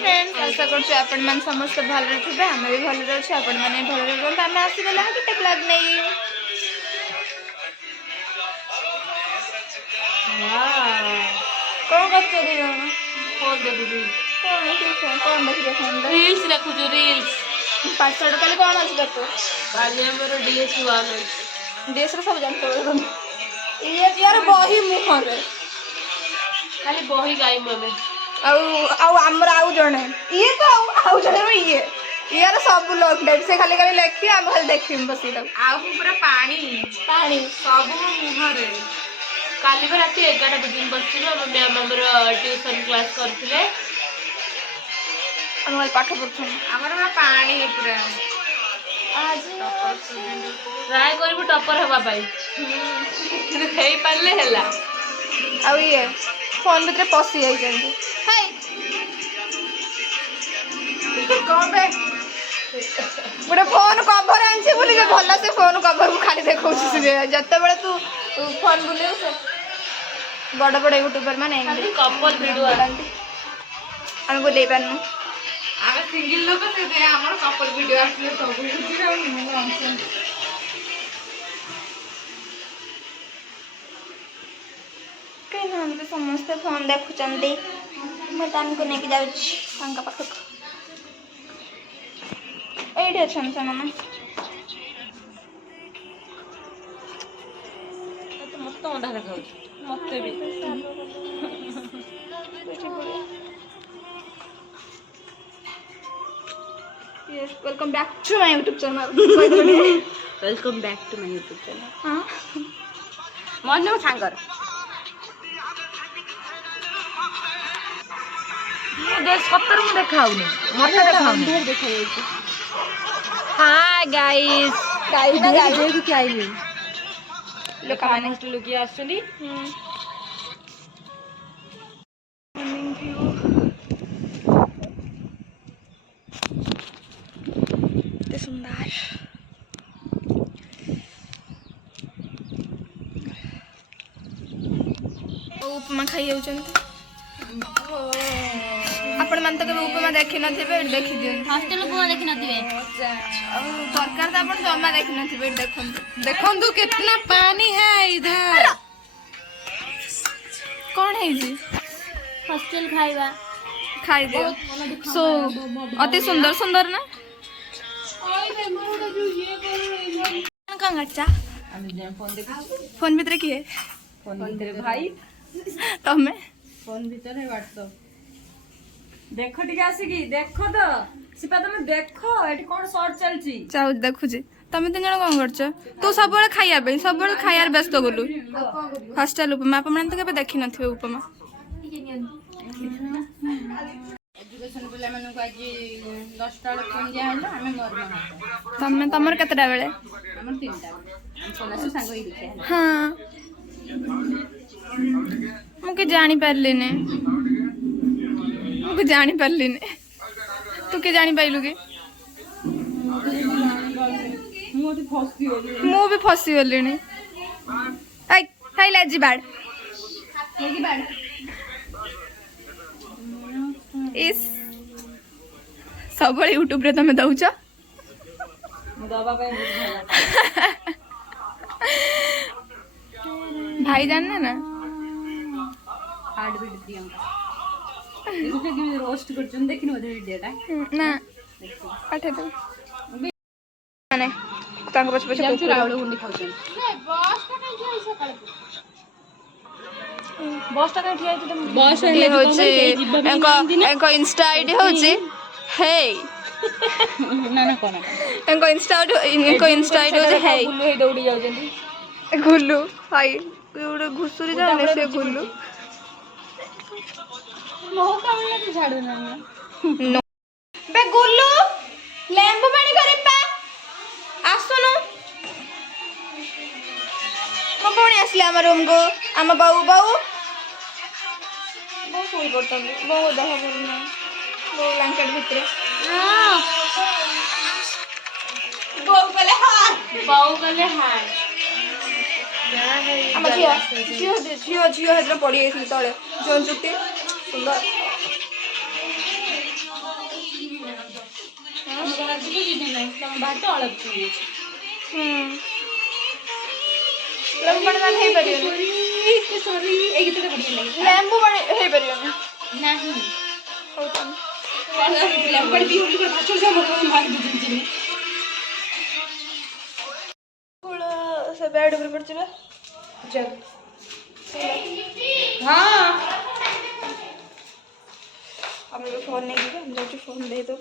Friends आशा करछु आपण मन समस्त भले थे आम भी भले अच्छे आपण मैंने भले रुहत आम आसीगला गोटे ब्लॉग नहीं कौन कर फोन देखुछु कौन देखिए फोन रील्स देखुछु रील्स पासवर्ड कल कौन अच्छी कर तो काली हमर DS1 देश रे सब जान तो ये यार बही मुह रे खाली बही गाई ममे आमर आउ जड़े ये तो आउ जड़े ये यार सब लोग टाइप से खाली खाली लेखी आम खाली देखी बसी पूरा पानी पानी सब मुह रे काली राति 11 बजे बस मैम हमर ट्यूशन क्लास करथिले हम पाठ पढ़थुन हमर पूरा पानी पूरा आज ट्राई करबो टॉपर हवा पाई हेई पाले हैला आ ये फोन भीतर पसी जाई जंदी हाय कौन बे गोटे फोन कवर आनछि बोली के भला से फोन कवर को खाली देखौ से जत्ते बेले तू फोन बुले बड़ बड़ यूट्यूबर माने कपल वीडियो आंटी हमको दे पानु आगे सिंगल लोग से दे हमर कपल वीडियो आसले सब कहीं हम तो समस्त फोन देखुचंदी मैं तान को नेकी जाउछि तांका पाखक एडी अछन समान तो मस्त अंधा देखाउ मते भी Yes, welcome back to my YouTube channel. Welcome back to my YouTube channel हाँ मन सांगर देख 70 में देखाउनी मते देखाउनी हाय गाइस गाइस ना गाइस देख के आइली लोक माने हॉस्टल लोग आसुनी सुंदर उपमा खाई आपण मान तो केबे उपमा देखि नथिबे देखि दियो हॉस्टल उपमा देखि नथिबे सरकार तो आपण जमा देखि नथिबे देखंतु कितना पानी है इधर कौन है जी हॉस्टल खाइबा खाई दे सो अति सुंदर सुंदर ना कौन गच्चा फोन भीतर किए फोन भीतर भाई तमे फोन भीतर है व्हाट्सएप देखो टिके आसिकी देखो तो सिपा तुम देखो एठी कोन शॉर्ट चलची चाउ देखुजी तमे तीन जण कोन करछ तू सब बेले खाइया बे सब बेले खाइयार व्यस्त गलु हॉस्टल उपमा आप मन तो केबे देखि नथिबे उपमा एजुकेशन पिला मन को आज 10 टा फोन दिया हला हमें मरना तमे तमर केतटा बेले हमर 3 टा हम सोना से संग ही दिखे हाँ मुके जानी पारली ने मुके जानी पारली ने तू के जानी पाइलु के मोटी फसती हो मु भी फसी गली ने आई हाई लाजी बाड लेगी बाड इस सब यूट्यूब रे तमे दउछ दबा पे भला भाई जानना ना हार्ट बीट दिया देखो कि रोस्ट करछन देखिन ओधे वीडियोटा ना पाठे दो माने तांको पछ पछ जाम रावळ गुंडी खाउछन बस टा ठिया है बस ये होचे एंको इंस्टा आईडी होचे हे ना ना कोना एंको इंस्टा आईडी होचे हे गुल्लू हे दौड़ी जाउछन गुल्लू हाय एवढे घुसुरी जाने से गुल्लू मोह का मिला तू झाड़ू ना नो बे गुल्लू लेंबू पानी करे पा आसुनु मो कोणी असले आम रूम को आम बाऊ सोई पड़तन बहु देह भल ना बहु ब्लैंकेट भितरे बहु गले हाय आम झील हेद्र पड़ी जाइए तले जो चुट्टी सुंदर ଆଜି ତ ଯିବି ନାହିଁ ତମ ବାଟ ଅଳପ କରିଛି ଲେମ୍ବୁ ପାଣି ମାନେ ହେଇପାରିବନି ସରି ଏଇ ଗୀତଟା ବଢିଆ ଲାଗେ ଲେମ୍ବୁ ପାଣି ହେଇପାରିବନି ନାହିଁ ହଉ ଲେମ୍ବୁ ପାଣି ପିଇ ବୋଲି ଭାତ ଯା ମତେ ମାରି ଦେଇଛନ୍ତି ସେ ବେଡ୍ ଉପରେ ପଡିଛି ବା ହଁ ଆମେ ଫୋନ୍ ନେଇକି ଯିବା ଆମେ ଯାଉଛୁ ଫୋନ୍ ଦେଇଦେବୁ